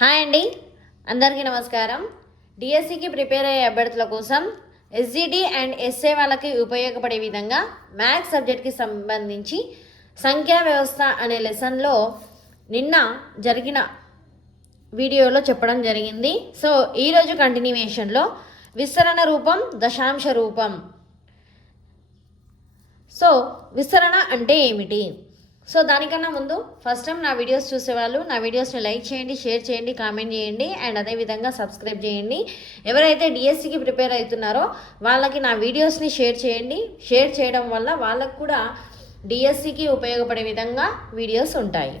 Hi అండి, అందరికీ నమస్కారం. డిఎస్సికి ప్రిపేర్ అయ్యే అభ్యర్థుల కోసం ఎస్జిటి అండ్ ఎస్ఏ వాళ్ళకి ఉపయోగపడే విధంగా మ్యాథ్స్ సబ్జెక్ట్కి సంబంధించి సంఖ్యా వ్యవస్థ అనే లెసన్లో నిన్న జరిగిన వీడియోలో చెప్పడం జరిగింది. సో ఈరోజు కంటిన్యూయేషన్లో విస్తరణ రూపం, దశాంశ రూపం. సో విస్తరణ అంటే ఏమిటి? సో దానికన్నా ముందు ఫస్ట్ టైం నా వీడియోస్ చూసేవాళ్ళు నా వీడియోస్ని లైక్ చేయండి, షేర్ చేయండి, కామెంట్ చేయండి అండ్ అదేవిధంగా సబ్స్క్రైబ్ చేయండి. ఎవరైతే డిఎస్సికి ప్రిపేర్ అవుతున్నారో వాళ్ళకి నా వీడియోస్ని షేర్ చేయండి. షేర్ చేయడం వల్ల వాళ్ళకు కూడా డిఎస్సికి ఉపయోగపడే విధంగా వీడియోస్ ఉంటాయి.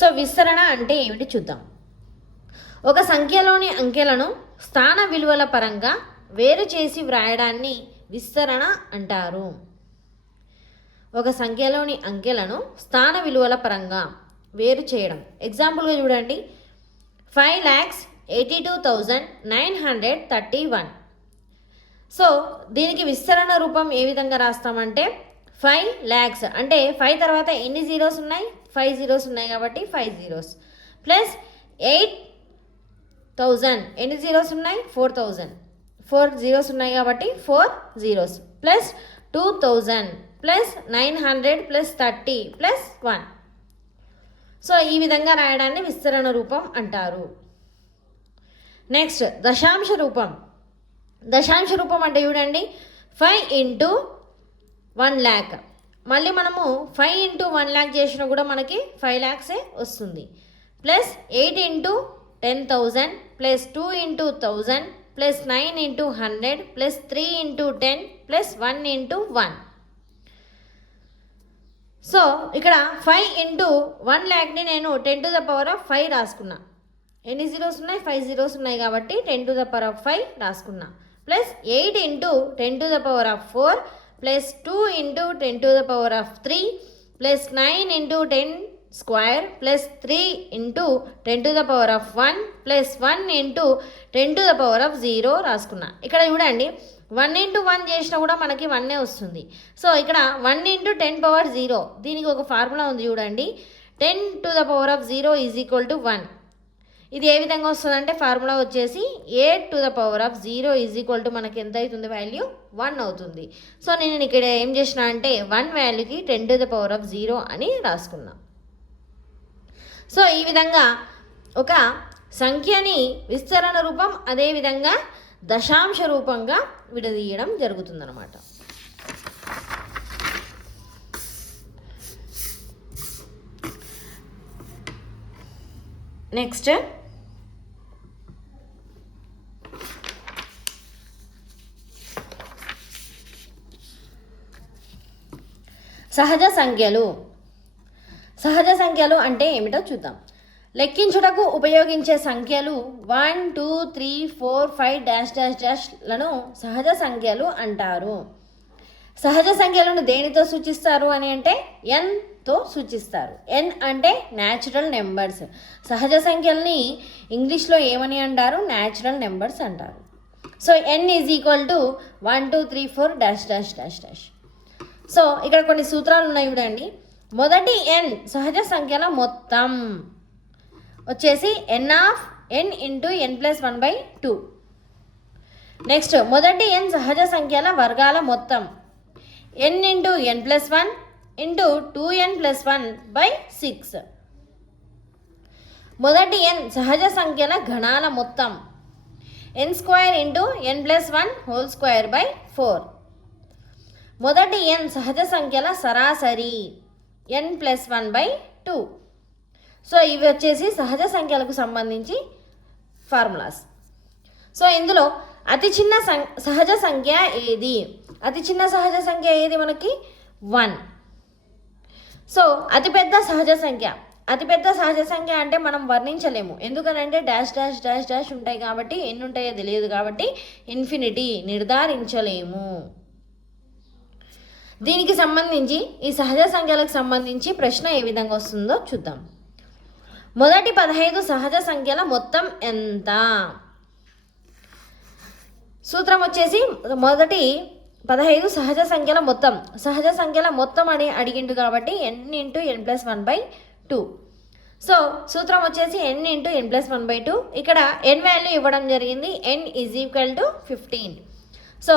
సో విస్తరణ అంటే ఏమిటి చూద్దాం. ఒక సంఖ్యలోని అంకెలను స్థాన విలువల పరంగా వేరు చేసి వ్రాయడాన్ని విస్తరణ అంటారు. ఒక సంఖ్యలోని అంకెలను స్థాన విలువల పరంగా వేరు చేయడం. ఎగ్జాంపుల్గా చూడండి, 5,82,931. సో దీనికి విస్తరణ రూపం ఏ విధంగా రాస్తామంటే 5 lakhs అంటే 5 తర్వాత ఎన్ని జీరోస్ ఉన్నాయి? 5 జీరోస్ ఉన్నాయి కాబట్టి 5 జీరోస్ ప్లస్ 8,000 ఎన్ని జీరోస్ ఉన్నాయి? 4,000 4 జీరోస్ ఉన్నాయి కాబట్టి 4 zeros plus 2,000 plus 900 plus 30 plus 1. So ఈ విధంగా రాయడాన్ని విస్తరణ రూపం అంటారు. నెక్స్ట్ దశాంశ రూపం. దశాంశ రూపం అంటే చూడండి, 5 into 1 lakh. మళ్ళీ మనము 5 into 1 lakh చేసినా కూడా మనకి 5 lakhs వస్తుంది. Plus 8 into 10,000 plus 2 into 1000 plus 9 into 100 plus 3 into 10 plus 1 into 1. So ఇక్కడ 5 into 1 lakhని నేను 10 to the power of 5 రాసుకున్నా. ఎన్ని జీరోస్ ఉన్నాయి? 5 జీరోస్ ఉన్నాయి కాబట్టి 10 to the power of 5 రాసుకున్నా. Plus 8 into 10 to the power of 4 plus 2 into 10 to the power of 3 plus 9 into 10 square plus 3 into 10 to the power of 1 plus 1 into 10 to the power of 0 రాసుకున్నా. ఇక్కడ చూడండి, 1 into 1 చేసినా కూడా మనకి 1 వస్తుంది. So ఇక్కడ 1 into 10 power 0, దీనికి ఒక ఫార్ములా ఉంది చూడండి, 10 to the power of 0 is equal to 1. ఇది ఏ విధంగా వస్తుందంటే ఫార్ములా వచ్చేసి 8 to the power of 0 is equal to మనకి ఎంత అవుతుంది? వాల్యూ 1 అవుతుంది. సో నేను ఇక్కడ ఏం చేసిన అంటే 1 వాల్యూకి 10 to the power of 0 అని రాసుకున్నా. సో ఈ విధంగా ఒక సంఖ్యని విస్తరణ రూపం, అదేవిధంగా దశాంశ రూపంగా విడదీయడం జరుగుతుందన్నమాట. నెక్స్ట్ సహజ సంఖ్యలు. సహజ సంఖ్యలు అంటే ఏమిటో చూద్దాం. లెక్కించుటకు ఉపయోగించే సంఖ్యలు 1, 2, 3, 4, 5 డాష్ డాష్ డాష్లను సహజ సంఖ్యలు అంటారు. సహజ సంఖ్యలను దేనితో సూచిస్తారు అని అంటే ఎన్తో సూచిస్తారు. ఎన్ అంటే న్యాచురల్ నెంబర్స్. సహజ సంఖ్యల్ని ఇంగ్లీష్లో ఏమని అంటారు? న్యాచురల్ నెంబర్స్ అంటారు. So N is equal to 1, 2, 3, 4 dash dash dash dash. So ఇక్కడ కొన్ని సూత్రాలు ఉన్నాయి చూడండి. మొదటి ఎన్ సహజ సంఖ్యల మొత్తం వచ్చేసి N of N into N plus 1/2. Next మొదటి ఎన్ సహజ సంఖ్యల వర్గాల మొత్తం N into N plus 1 into 2n plus 1/6. మొదటి ఎన్ సహజ సంఖ్యల ఘనాల మొత్తం n² into N plus 1 whole square by 4. మొదటి ఎన్ సహజ సంఖ్యల సరాసరి n ప్లస్ 1/2. సో ఇవి వచ్చేసి సహజ సంఖ్యలకు సంబంధించి ఫార్ములాస్. సో ఇందులో అతి చిన్న సహజ సంఖ్య ఏది? అతి చిన్న సహజ సంఖ్య ఏది? మనకి 1. సో అతిపెద్ద సహజ సంఖ్య. అతిపెద్ద సహజ సంఖ్య అంటే మనం వర్ణించలేము, ఎందుకనంటే డాష్ డాష్ డాష్ డాష్ ఉంటాయి కాబట్టి, ఎన్ని ఉంటాయో తెలియదు కాబట్టి ఇన్ఫినిటీ నిర్ధారించలేము. దీనికి సంబంధించి ఈ సహజ సంఖ్యలకు సంబంధించి ప్రశ్న ఏ విధంగా వస్తుందో చూద్దాం. మొదటి 15 సహజ సంఖ్యల మొత్తం ఎంత? సూత్రం వచ్చేసి మొదటి 15 సహజ సంఖ్యల మొత్తం అని అడిగిండు కాబట్టి n into n plus 1/2. So సూత్రం వచ్చేసి n ఇంటూ n+1/2. ఇక్కడ n వాల్యూ ఇవ్వడం జరిగింది, n is equal to 15. So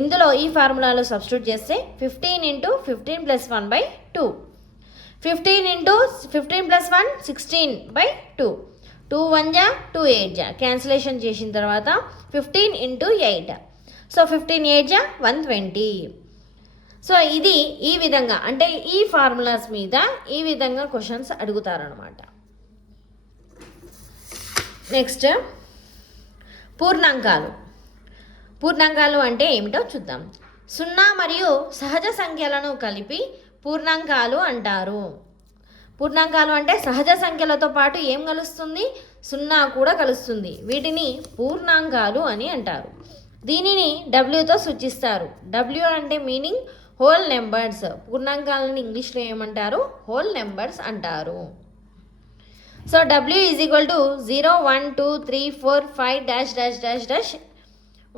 ఇందులో ఈ ఫార్ములాలో సబ్స్టిట్యూట్ చేస్తే 15 ఇంటూ 15+1/2. 15 ఇంటూ 15+1 16/2. 2 1 జా 2 8 జా క్యాన్సిలేషన్ చేసిన తర్వాత 15 ఇంటూ 8. సో 15 8 జా 120. సో ఇది ఈ విధంగా అంటే ఈ ఫార్ములాస్ మీద ఈ విధంగా క్వశ్చన్స్ అడుగుతారనమాట. నెక్స్ట్ పూర్ణాంకాలు. పూర్ణాంకాలు అంటే ఏమిటో చూద్దాం. 0 మరియు సహజ సంఖ్యలను కలిపి పూర్ణాంకాలు అంటారు. పూర్ణాంకాలు అంటే సహజ సంఖ్యలతో పాటు ఏం కలుస్తుంది? 0 కూడా కలుస్తుంది. వీటిని పూర్ణాంకాలు అని అంటారు. దీనిని డబ్ల్యూతో సూచిస్తారు. డబ్ల్యూ అంటే మీనింగ్ హోల్ నెంబర్స్. పూర్ణాంకాలను ఇంగ్లీష్లో ఏమంటారు? హోల్ నెంబర్స్ అంటారు. So W is equal to 0 1 2 3 4 5 dash dash dash dash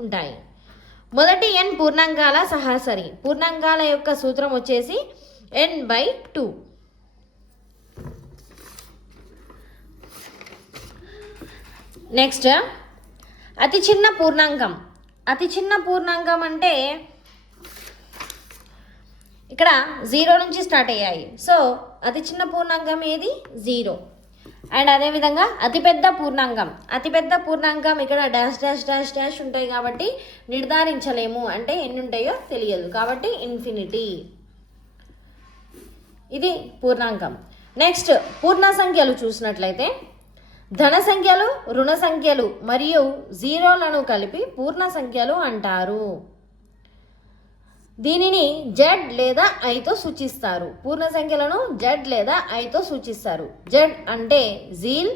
ఉంటాయి. మొదటి n పూర్ణాంకాల సహసరి. పూర్ణాంకాల యొక్క సూత్రం వచ్చేసి n/2. నెక్స్ట్ అతి చిన్న పూర్ణాంకం. అతి చిన్న పూర్ణాంకం అంటే ఇక్కడ 0 నుంచి స్టార్ట్ అయ్యాయి. సో అతి చిన్న పూర్ణాంకం ఏది? 0. అండ్ అదేవిధంగా అతిపెద్ద పూర్ణాంకం. అతిపెద్ద పూర్ణాంకం ఇక్కడ డాష్ డాష్ డాష్ డాష్ ఉంటాయి కాబట్టి నిర్ధారించలేము, అంటే ఎన్ని ఉంటాయో తెలియదు కాబట్టి ఇన్ఫినిటీ. ఇది పూర్ణాంకం. నెక్స్ట్ పూర్ణ సంఖ్యలు చూసినట్లయితే ధన సంఖ్యలు, రుణ సంఖ్యలు మరియు జీరోలను కలిపి పూర్ణ సంఖ్యలు అంటారు. దీనిని జెడ్ లేదా ఐతో సూచిస్తారు. పూర్ణ సంఖ్యలను జెడ్ లేదా ఐతో సూచిస్తారు. జెడ్ అంటే జీల్,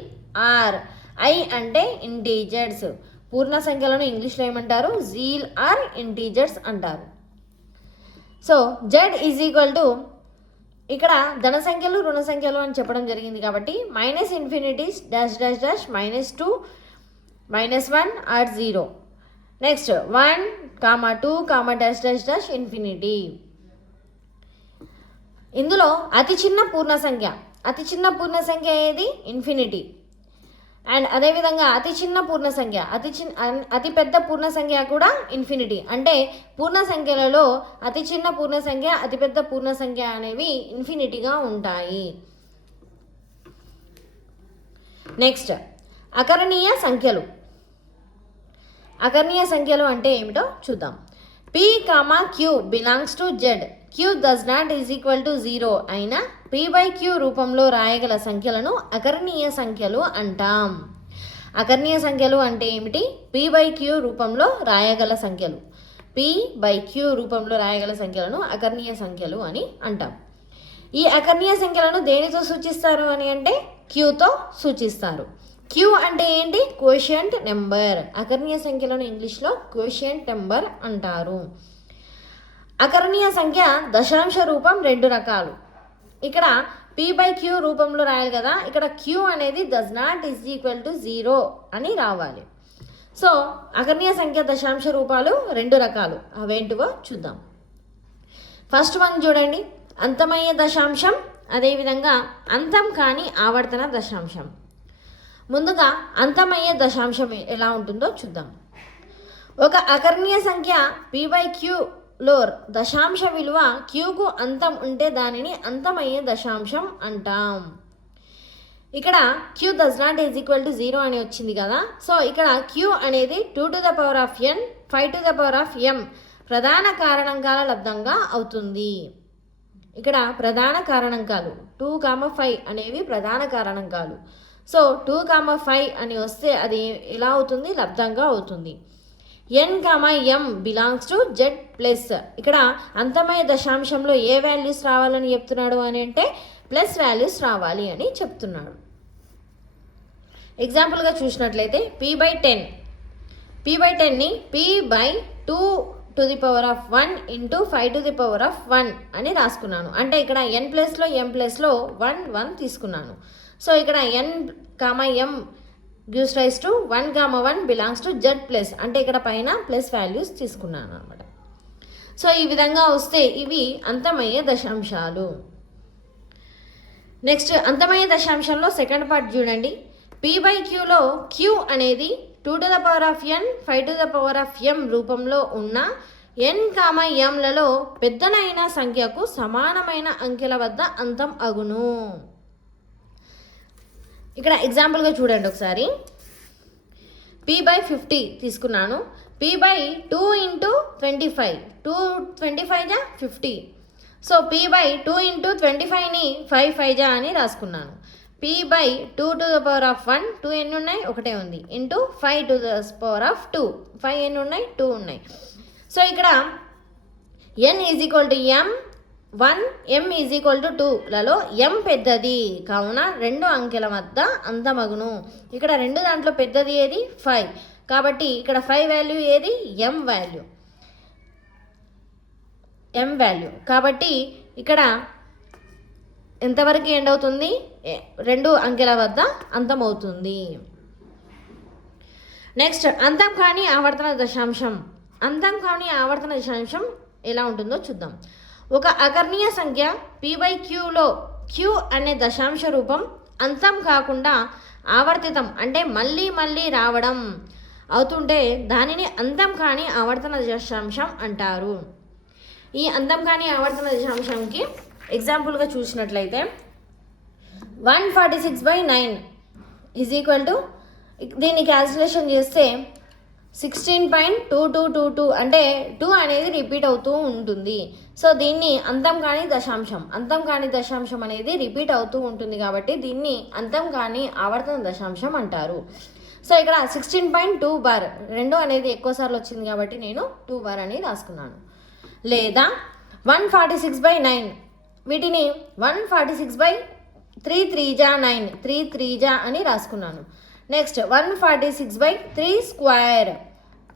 ఆర్, ఐ అంటే ఇంటీజర్స్. పూర్ణ సంఖ్యలను ఇంగ్లీష్లో ఏమంటారు? జీల్ ఆర్ ఇంటీజర్స్ అంటారు. So Z is equal to ఇక్కడ ధన సంఖ్యలు, రుణ సంఖ్యలు అని చెప్పడం జరిగింది కాబట్టి -∞ dash dash dash -2 -1 or 0. Next 1 2 dash dash dash infinity. ఇందులో అతి చిన్న పూర్ణ సంఖ్య. అతి చిన్న పూర్ణ సంఖ్య ఏది? ఇన్ఫినిటీ. అండ్ అదేవిధంగా అతి చిన్న పూర్ణ సంఖ్య, అతి పెద్ద పూర్ణ సంఖ్య కూడా ఇన్ఫినిటీ. అంటే పూర్ణ సంఖ్యలలో అతి చిన్న పూర్ణ సంఖ్య, అతిపెద్ద పూర్ణ సంఖ్య అనేవి ఇన్ఫినిటీగా ఉంటాయి. నెక్స్ట్ అకరణీయ సంఖ్యలు. అకరణీయ సంఖ్యలు అంటే ఏమిటో చూద్దాం. p, q belongs to z. q does not is equal to 0 అయినా p/q రూపంలో రాయగల సంఖ్యలను అకరణీయ సంఖ్యలు అంటాం. అకరణీయ సంఖ్యలు అంటే ఏమిటి? p/q రూపంలో రాయగల సంఖ్యలు. p/q రూపంలో రాయగల సంఖ్యలను అకరణీయ సంఖ్యలు అని అంటాం. ఈ అకరణీయ సంఖ్యలను దేనితో సూచిస్తారు అని అంటే qతో సూచిస్తారు. q అంటే ఏంటి? Quotient number. అకరణీయ సంఖ్యలను ఇంగ్లీష్లో కోషియంట్ నెంబర్ అంటారు. అకరణీయ సంఖ్య దశాంశ రూపం 2 రకాలు. ఇక్కడ p/q రూపంలో రాయాలి కదా, ఇక్కడ q అనేది does not is equal to 0 అని రావాలి. సో అకరణీయ సంఖ్య దశాంశ రూపాలు 2 రకాలు. అవేంటివో చూద్దాం. ఫస్ట్ వన్ చూడండి, అంతమయ్యే దశాంశం, అదేవిధంగా అంతం కాని ఆవర్తన దశాంశం. ముందుగా అంతమయ్యే దశాంశం ఎలా ఉంటుందో చూద్దాం. ఒక అకరణీయ సంఖ్య p/qలో దశాంశ విలువ qకు అంతం ఉంటే దానిని అంతమయ్యే దశాంశం అంటాం. ఇక్కడ q does not is equal to 0 అని వచ్చింది కదా. సో ఇక్కడ q అనేది 2n 5m ప్రధాన కారణాంకాల లబ్ధంగా అవుతుంది. ఇక్కడ ప్రధాన కారణాంకాలు 2, 5 అనేవి ప్రధాన కారణాంకాలు. సో 2, 5 అని వస్తే అది ఎలా అవుతుంది? లబ్ధంగా అవుతుంది. n, m belongs to z plus. ఇక్కడ అంతమయ్యే దశాంశంలో ఏ వాల్యూస్ రావాలని చెప్తున్నాడు అని అంటే ప్లస్ వాల్యూస్ రావాలి అని చెప్తున్నాడు. ఎగ్జాంపుల్గా చూసినట్లయితే p/10ని p/2⁻1 ఇంటూ 5⁻1 అని రాసుకున్నాను. అంటే ఇక్కడ n ప్లస్లో m+లో 1 తీసుకున్నాను. సో ఇక్కడ n, m gives rise to 1, 1 belongs to z plus. అంటే ఇక్కడ పైన ప్లస్ వాల్యూస్ తీసుకున్నాను అనమాట. సో ఈ విధంగా వస్తే ఇవి అంతమయ్యే దశాంశాలు. నెక్స్ట్ అంతమయ్యే దశాంశంలో సెకండ్ పార్ట్ చూడండి. p/qలో q అనేది 2n 5m రూపంలో ఉన్న n, mలలో పెద్దనైన సంఖ్యకు సమానమైన అంకెల వద్ద అంతం అగును. ఇక్కడ ఎగ్జాంపుల్గా చూడండి ఒకసారి. p/50 తీసుకున్నాను. p/2 × 25 225 50. సో p/2 × 25ని 5 5 అని రాసుకున్నాను. p/2 2 ఎన్ని ఉన్నాయి? ఒకటే ఉంది. ఇంటూ 5 2 5 ఎన్ని ఉన్నాయి? 2 ఉన్నాయి. సో ఇక్కడ n m 1 m 2 లలో m పెద్దది కావున 2 అంకెల వద్ద అంతమగును. ఇక్కడ 2 దాంట్లో పెద్దది ఏది? 5. కాబట్టి ఇక్కడ 5 వాల్యూ ఏది? m value. కాబట్టి ఇక్కడ ఎంతవరకు ఎండ్ అవుతుంది? 2 అంకెల వద్ద అంతమవుతుంది. నెక్స్ట్ అంతం కాని ఆవర్తన దశాంశం. అంతం కాని ఆవర్తన దశాంశం ఎలా ఉంటుందో చూద్దాం. ఒక అకర్ణీయ సంఖ్య p/qలో q అనే దశాంశ రూపం అంతం కాకుండా ఆవర్తితం అంటే మళ్ళీ మళ్ళీ రావడం అవుతుంటే దానిని అంతం కాని ఆవర్తన దశాంశం అంటారు. ఈ అంతం కాని ఆవర్తన దశాంశంకి ఎగ్జాంపుల్గా చూసినట్లయితే 146/9 దీన్ని క్యాల్కులేషన్ చేస్తే 16.2222 అంటే 2 అనేది రిపీట్ అవుతూ ఉంటుంది. సో దీన్ని అంతం కాని దశాంశం. అంతం కాని దశాంశం అనేది రిపీట్ అవుతూ ఉంటుంది కాబట్టి దీన్ని అంతం కాని ఆవర్తన దశాంశం అంటారు. సో ఇక్కడ 16.2 బార్ 2 అనేది ఎక్కువ సార్లు వచ్చింది కాబట్టి నేను 2 బార్ అని రాసుకున్నాను. లేదా 146/9 వీటిని 146/3 3 9 3 3 అని రాసుకున్నాను. నెక్స్ట్ 146/3 స్క్వేర్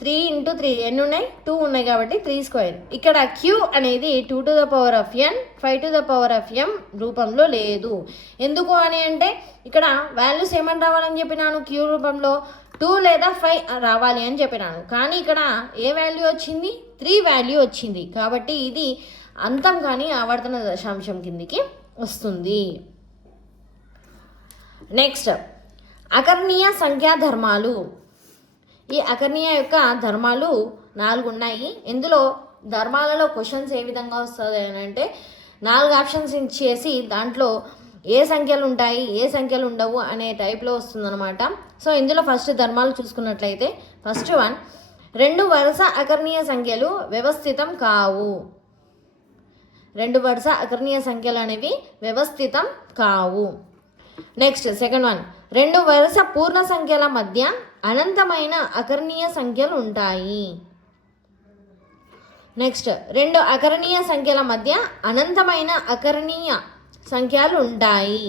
3 × 3 ఎన్ని ఉన్నాయి? 2 ఉన్నాయి కాబట్టి 3 స్క్వేర్. ఇక్కడ q అనేది 2n 5m రూపంలో లేదు. ఎందుకు అని అంటే ఇక్కడ వాల్యూస్ ఏమని రావాలని చెప్పినాను? q రూపంలో 2 లేదా 5 రావాలి అని చెప్పినాను. కానీ ఇక్కడ ఏ వాల్యూ వచ్చింది? 3 వాల్యూ వచ్చింది. కాబట్టి ఇది అంతం కానీ ఆవర్తన దశాంశం కిందికి వస్తుంది. నెక్స్ట్ అకర్ణీయ సంఖ్యా ధర్మాలు. ఈ అకర్ణీయ యొక్క ధర్మాలు 4 ఉన్నాయి. ఇందులో ధర్మాలలో క్వశ్చన్స్ ఏ విధంగా వస్తుంది అని అంటే 4 ఆప్షన్స్ ఇచ్చేసి దాంట్లో ఏ సంఖ్యలు ఉంటాయి ఏ సంఖ్యలు ఉండవు అనే టైప్లో వస్తుందన్నమాట. సో ఇందులో ఫస్ట్ ధర్మాలు చూసుకున్నట్లయితే ఫస్ట్ 1, 2 వరుస అకర్ణీయ సంఖ్యలు వ్యవస్థితం కావు. 2 వరుస అకర్ణీయ సంఖ్యలు అనేవి వ్యవస్థితం కావు. నెక్స్ట్ సెకండ్ 1, 2 వరుస పూర్ణ సంఖ్యల మధ్య అనంతమైన అకర్ణీయ సంఖ్యలు ఉంటాయి. నెక్స్ట్ 2 అకర్ణీయ సంఖ్యల మధ్య అనంతమైన అకర్ణీయ సంఖ్యలు ఉంటాయి.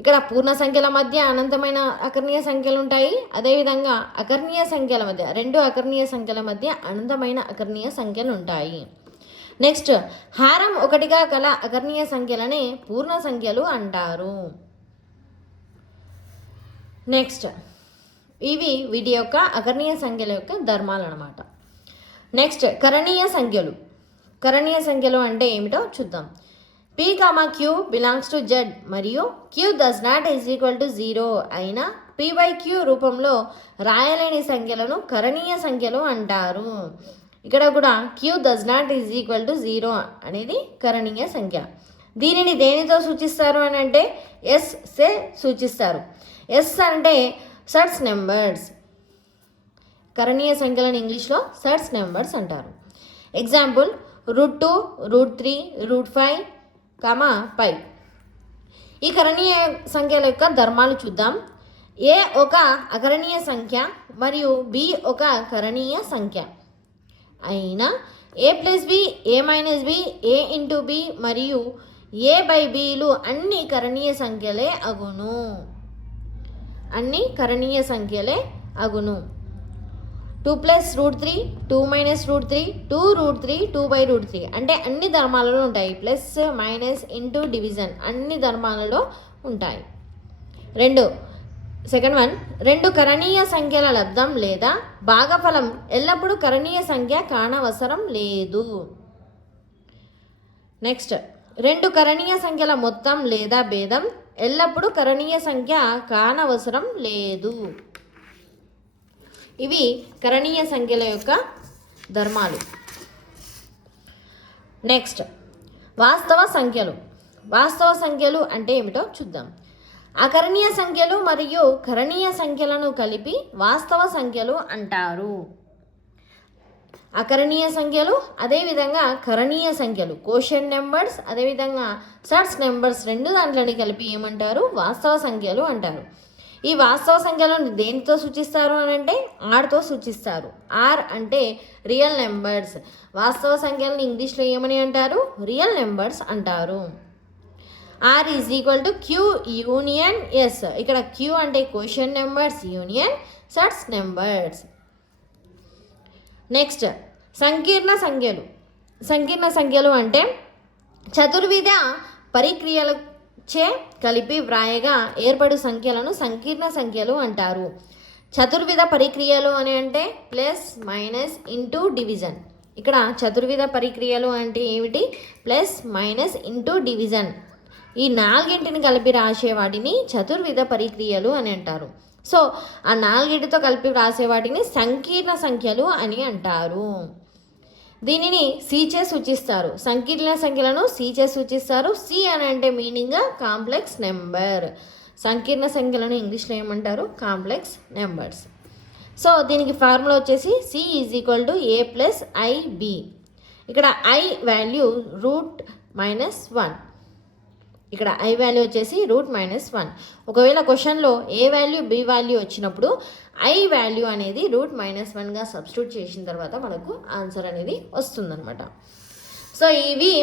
ఇక్కడ పూర్ణ సంఖ్యల మధ్య అనంతమైన అకర్ణీయ సంఖ్యలు ఉంటాయి. అదేవిధంగా అకర్ణీయ సంఖ్యల మధ్య 2 అకర్ణీయ సంఖ్యల మధ్య అనంతమైన అకర్ణీయ సంఖ్యలు ఉంటాయి. నెక్స్ట్ హారం 1గా గల అకర్ణీయ సంఖ్యలనే పూర్ణ సంఖ్యలు అంటారు. నెక్స్ట్ ఇవి వీటి యొక్క అకర్ణీయ సంఖ్యల యొక్క ధర్మాలు అన్నమాట. నెక్స్ట్ కరణీయ సంఖ్యలు. కరణీయ సంఖ్యలు అంటే ఏమిటో చూద్దాం. p, q belongs to z మరియు q does not = 0 అయిన p/q రూపంలో రాయలేని సంఖ్యలను కరణీయ సంఖ్యలు అంటారు. ఇక్కడ కూడా q does not = 0 అనేది కరణీయ సంఖ్య. దీనిని దేనితో సూచిస్తారు అని అంటే s సే సూచిస్తారు. s అంటే సర్ట్స్ నెంబర్స్. కరణీయ సంఖ్యలను ఇంగ్లీష్లో సర్ట్స్ నెంబర్స్ అంటారు. ఎగ్జాంపుల్ √2 √3 √5 5. ఈ కరణీయ సంఖ్యల యొక్క ధర్మాలు చూద్దాం. a ఒక అకరణీయ సంఖ్య మరియు b ఒక కరణీయ సంఖ్య అయినా a+b a-b a × b మరియు a/bలు అన్ని కరణీయ సంఖ్యలే అగును. అన్ని కరణీయ సంఖ్యలే అగును. 2 + √3 2 - √3 2 √3 2/√3 అంటే అన్ని ధర్మాలలో ఉంటాయి. ప్లస్ మైనస్ ఇంటూ డివిజన్ అన్ని ధర్మాలలో ఉంటాయి. సెకండ్ 1, 2 కరణీయ సంఖ్యల లబ్ధం లేదా భాగఫలం ఎల్లప్పుడూ కరణీయ సంఖ్య కానవసరం లేదు. నెక్స్ట్ రెండు కరణీయ సంఖ్యల మొత్తం లేదా భేదం ఎల్లప్పుడూ కరణీయ సంఖ్య కానవసరం లేదు. ఇవి కరణీయ సంఖ్యల యొక్క ధర్మాలు. నెక్స్ట్ వాస్తవ సంఖ్యలు. వాస్తవ సంఖ్యలు అంటే ఏమిటో చూద్దాం. అకరణీయ సంఖ్యలు మరియు కరణీయ సంఖ్యలను కలిపి వాస్తవ సంఖ్యలు అంటారు. అకరణీయ సంఖ్యలు అదేవిధంగా కరణీయ సంఖ్యలు కోషెంట్ నెంబర్స్ అదేవిధంగా సర్ట్స్ నెంబర్స్ రెండు దాంట్లోని కలిపి ఏమంటారు? వాస్తవ సంఖ్యలు అంటారు. ఈ వాస్తవ సంఖ్యలను దేనితో సూచిస్తారు అని అంటే ఆర్తో సూచిస్తారు. ఆర్ అంటే రియల్ నెంబర్స్. వాస్తవ సంఖ్యలను ఇంగ్లీష్లో ఏమని అంటారు? రియల్ నెంబర్స్ అంటారు. R is equal to Q union S. ఇక్కడ క్యూ అంటే question numbers union surds numbers. Next సంకీర్ణ సంఖ్యలు. సంకీర్ణ సంఖ్యలు అంటే చతుర్విధ పరిక్రియలు చే కలిపి వ్రాయగా ఏర్పడు సంఖ్యలను సంకీర్ణ సంఖ్యలు అంటారు. చతుర్విధ పరిక్రియలు అని అంటే ప్లస్ మైనస్ ఇంటూ డివిజన్. ఇక్కడ చతుర్విధ పరిక్రియలు అంటే ఏమిటి? Plus minus into division. ఈ నాలుగింటిని కలిపి రాసే వాటిని చతుర్విధ పరిక్రియలు అని అంటారు. సో ఆ నాలుగింటితో కలిపి రాసే వాటిని సంకీర్ణ సంఖ్యలు అని అంటారు. దీనిని సీచే సూచిస్తారు. సంకీర్ణ సంఖ్యలను సీచే సూచిస్తారు. సి అని అంటే మీనింగ్ కాంప్లెక్స్ నెంబర్. సంకీర్ణ సంఖ్యలను ఇంగ్లీష్లో ఏమంటారు? Complex numbers. సో దీనికి ఫార్ములా వచ్చేసి C is equal to a plus i b. ఇక్కడ ఐ వాల్యూ √-1. ఇక్కడ ఐ వాల్యూ వచ్చేసి √-1. ఒకవేళ క్వశ్చన్లో ఏ వాల్యూ బి వాల్యూ వచ్చినప్పుడు ఐ వాల్యూ అనేది √-1గా సబ్స్టిట్యూట్ చేసిన తర్వాత మనకు ఆన్సర్ అనేది వస్తుందన్నమాట. సో ఇవి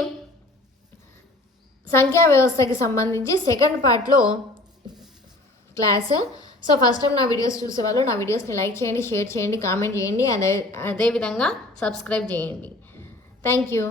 సంఖ్యా వ్యవస్థకి సంబంధించి సెకండ్ పార్ట్లో క్లాస్. సో ఫస్ట్ టైం నా వీడియోస్ చూసేవాళ్ళు నా వీడియోస్ని లైక్ చేయండి, షేర్ చేయండి, కామెంట్ చేయండి, అదేవిధంగా సబ్స్క్రైబ్ చేయండి. Thank you.